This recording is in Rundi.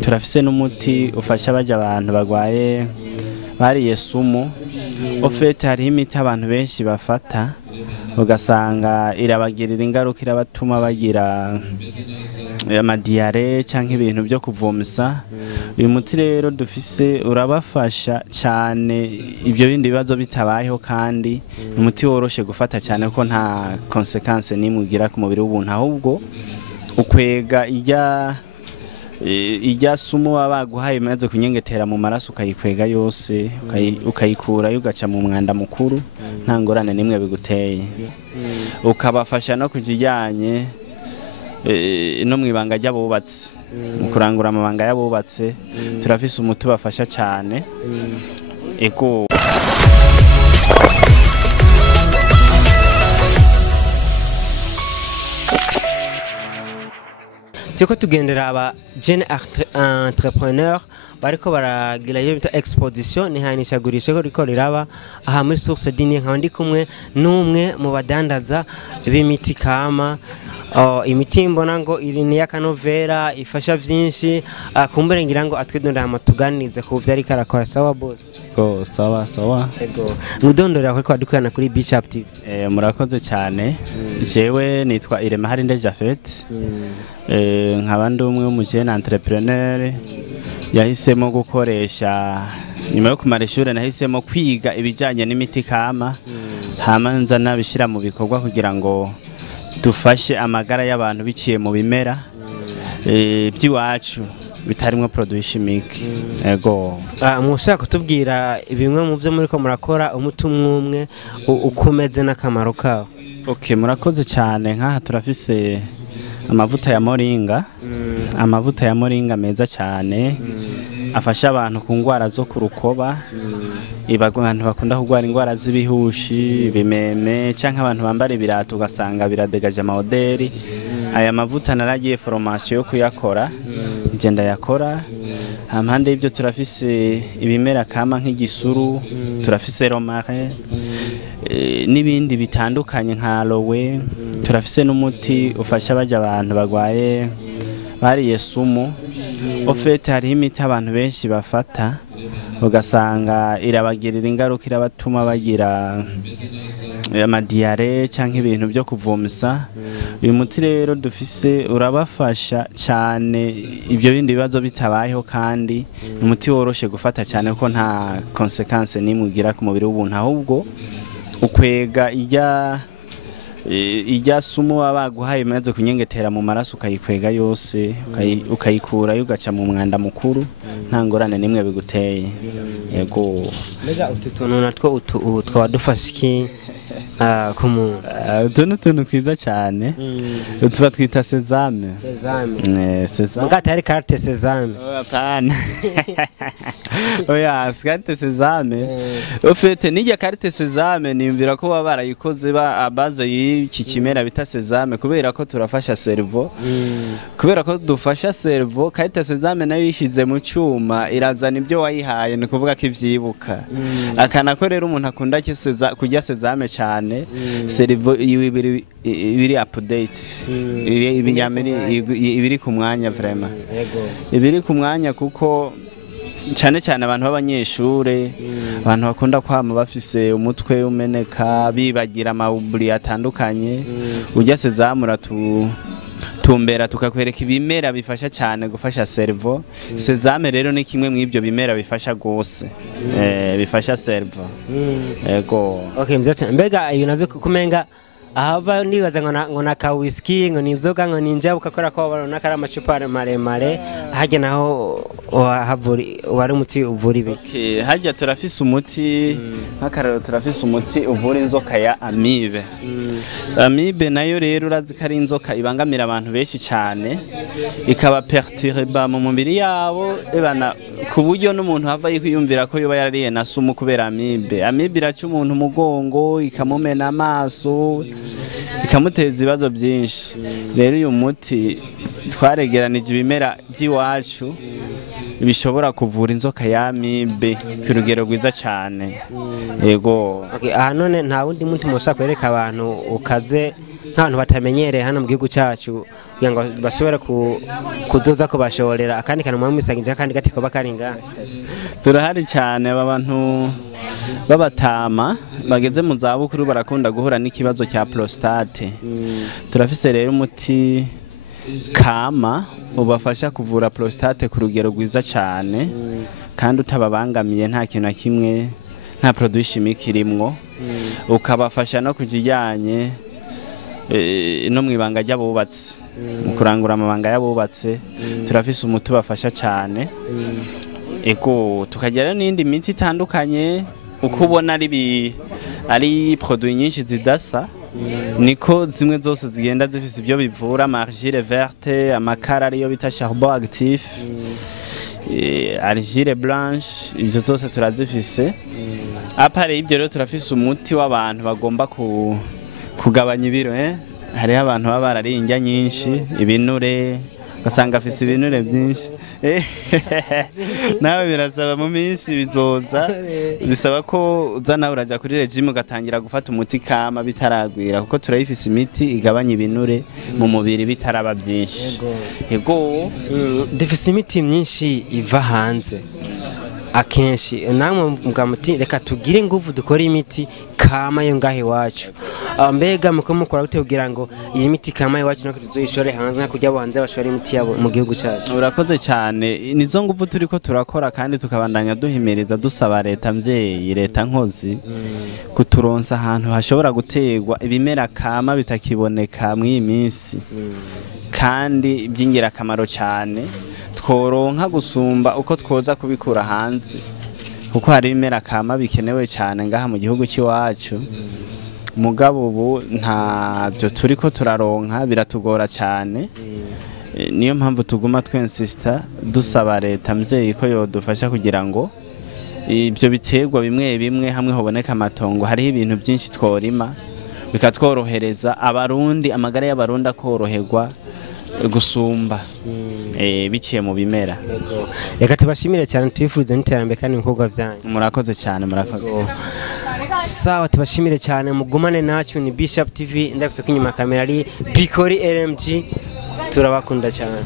turafise n'umuti ufasha baje abantu bagwaye bariye sumu ofete hari imiti abantu benshi bafata ugasanga irabagirira ingaruka irabatuma bagira amadiyare canke ibintu byo kuvomisa. Uyu muti rero dufise urabafasha cyane ibyo bindi bibazo bitabayeho, kandi umuti woroshe gufata cyane ko nta consequence nimwe ugira ku mubiri w'ubuntu, ahubwo ukwega ijya sumu baguhaye imaze kunyengetera mu maraso ukayikwega yose ukayikura ugaca mu mwanda mukuru nta ngorane nimwe biguteye. Ukabafasha no kujyanye no mwibanga ry'abubatsi, mu kurangura amabanga y'abubatsi turafise umuti bafasha cyane. Ego Tiko tugendera aba jeune entrepreneur bariko baragira iyo bita exposition nihanishagurisha ko riko riraba aha muri Source Dini, nka ndi kumwe n'umwe mu badandaza b'imiti kama. Imiti mbona ngo iri ni yakanovera ifasha vyinshi, kumbere ngira ngo atwidondera amatuganize ku vyari karakora. Sawa boss? Go sawa. Ego mudondora ko adukana kuri Beach Up TV. Murakoze cyane. Jewe nitwa Irema Harinde Japhet. Nkaba ndi umwe mu jeune entrepreneur yahisemo gukoresha, nyuma yo kumara ishure nahisemo kwiga ibijanye n'imiti kama, hama nza nabishira mu bikorwa kugira ngo dufashe amagara y'abantu biciye mu bimera by'iwacu bitarimwe produit chimique. Ego mushaka kutubwira bimwe mu byo muri ko murakora umuti umwe ukomeze n'akamaro kawo? Okay, murakoze cyane. Nkaha turafise amavuta ya moringa. Amavuta ya moringa meza cyane afasha abantu ku ngwara zo kurukoba, abantu bakunda kugwara ingwara z'ibihushi, bimeme, canke abantu bambara ibirato ugasanga biradegaje amodeli. Aya mavuta naragiye formation yo kuyakora, igenda yakora. Hampande y'ibyo turafise ibimera kama nk'igisuru, turafise romare n'ibindi bitandukanye nka aloe. Turafise n'umuti ufasha baje abantu bagwaye bariye sumu. Ofete hari imiti abantu benshi bafata ugasanga irabagirira ingaruka irabatuma bagira amadiyare canke ibintu byo kuvomisa. Uyu muti rero dufise urabafasha cyane ibyo bindi bibazo bitabayeho, kandi umuti woroshe gufata cyane ko nta consequence nimwe ugira ku mubiri w'ubuntu, ahubwo ukwega ijya sumu baguhaye imaze kunyengetera mu maraso ukayikwega yose ukayikura ugaca mu mwanda mukuru nta ngorane nimwe biguteye. Yego mbega utuntu natwo twaba dufasha iki ku muntu? Utuntu twiza cyane tuba twita sesame. Sesame ngati hari carte sesame? Apana. Oya, carte sesame ofete nijya carte sesame nimvira ko baba barayikoze base y'iki kimera bita sesame, kubera ko turafasha cerveau, kubera ko dufasha cerveau. Carte sesame nayo yishize mu cyuma irazana ibyo wayihaye, ni kuvuga ko ivyibuka. Akana ko rero umuntu akunda kurya sesame cyane, cerveau ibiri update, ibiri ku mwanya vraiment, ibiri ku mwanya, kuko cyane cyane abantu b'abanyeshure, abantu bakunda kwama bafise umutwe umeneka, bibagira amaburi atandukanye, ujya sezamura tumbera tukakwereka ibimera bifasha cyane gufasha cerveau. Sesame rero ni kimwe mu ibyo bimera bifasha gose, bifasha cerveau. Ego okay, mzata mbega iyo navyo kumenga ahava nibaza ngo na ka whisky ngo ninzoga ngo ninja ukakora ko barona kara amacupa maremare, hajya naho wari umuti uvura ibi? Okay, hajya turafise umuti nk'akararo, turafise umuti uvura inzoka ya amibe. Amibe nayo rero urazi ko ari inzoka ibangamira abantu benshi cyane, ikaba perturba mu mubiri yabo ebana, ku buryo n'umuntu hava yiyumvira ko yoba yariye na sumu kubera amibe. Amibe iraca umuntu umugongo, ikamumena amaso, ikamuteza ibibazo byinshi. Rero uyu muti twaregeranije ibimera by'iwacu bishobora kuvura inzoka y'amibe ku rugero rwiza cyane. Yego. Aha none nta wundi muti mushaka kwereka abantu ukaze nk'abantu batamenyereye hano mu gihugu cyacu kugira ngo bashobore kuzoza kubashorera akandi kantu mu misagije kandi gati koba kari ngaha. Turahari cyane aba bantu babatama bageze mu zabukuru barakunda guhura n'ikibazo cya prostate. Turafise rero umuti kama ubafasha kuvura prostate ku rugero rwiza cyane kandi utababangamiye nta kintu na kimwe, nta produit chimique irimwo, ukabafasha no kujyanye no mwibanga ry'abubatsi mu kurangura amabanga y'abubatse. Turafise umuti bafasha cyane. Ego tukagira n'indi miti itandukanye uko ubona ari produit nyinshi zidasa niko zimwe zose zigenda zifise ibyo bivura. Argile verte, amakara ariyo bita charbon actif, argile blanche, ibyo zose turazifise. Apare ibyo rero turafise umuti w'abantu bagomba kugabanya ibiro. Hariho abantu baba barariye indya nyinshi, ibinure, ugasanga afise ibinure byinshi. Nawe birasaba mu minsi bizoza, bisaba ko uza nawe urajya kuri regime ugatangira gufata umuti kama bitaragwira, kuko turayifise imiti igabanya ibinure mu mubiri bitaraba byinshi. Yego. Dufise imiti myinshi iva hanze akenshi, namwe mugamuti reka tugire ingufu dukora imiti kama yo ngahe iwacu. Mbega muko mukora gute kugira ngo iyi miti kama iwacu no tuzoyishore hanze nka kujya hanze bashora imiti yabo mu gihugu cyacu? Urakoze cyane. Nizo ngufu turiko turakora kandi tukabandanya duhimiriza dusaba leta mvyeyi, leta nkozi kuturonsa ahantu hashobora gutegwa ibimera kama bitakiboneka mu iyi minsi kandi byingira akamaro cyane, tworonka gusumba uko twoza kubikura hanze, kuko hari ibimera kama bikenewe cyane ngaha mu gihugu cy'iwacu. Mugabo ubu ntabyo turiko turaronka, biratugora cyane. Niyo mpamvu tuguma twensista dusaba leta mvyeyi ko yodufasha kugira ngo ibyo biterwa bimwe bimwe hamwe hoboneka amatongo. Hariho ibintu byinshi tworima bikatworohereza abarundi, amagara y'abarundi akoroherwa gusumba biciye mu bimera. Reka tubashimire cyane, twifuze n'iterambere kandi ibikorwa byanyu. Murakoze cyane. Murakoze. Sawa, tubashimire cyane, mugumane nacu. Ni Bishop TV, ndabise ko inyuma kamera ari Bikori LMG. Turabakunda cyane.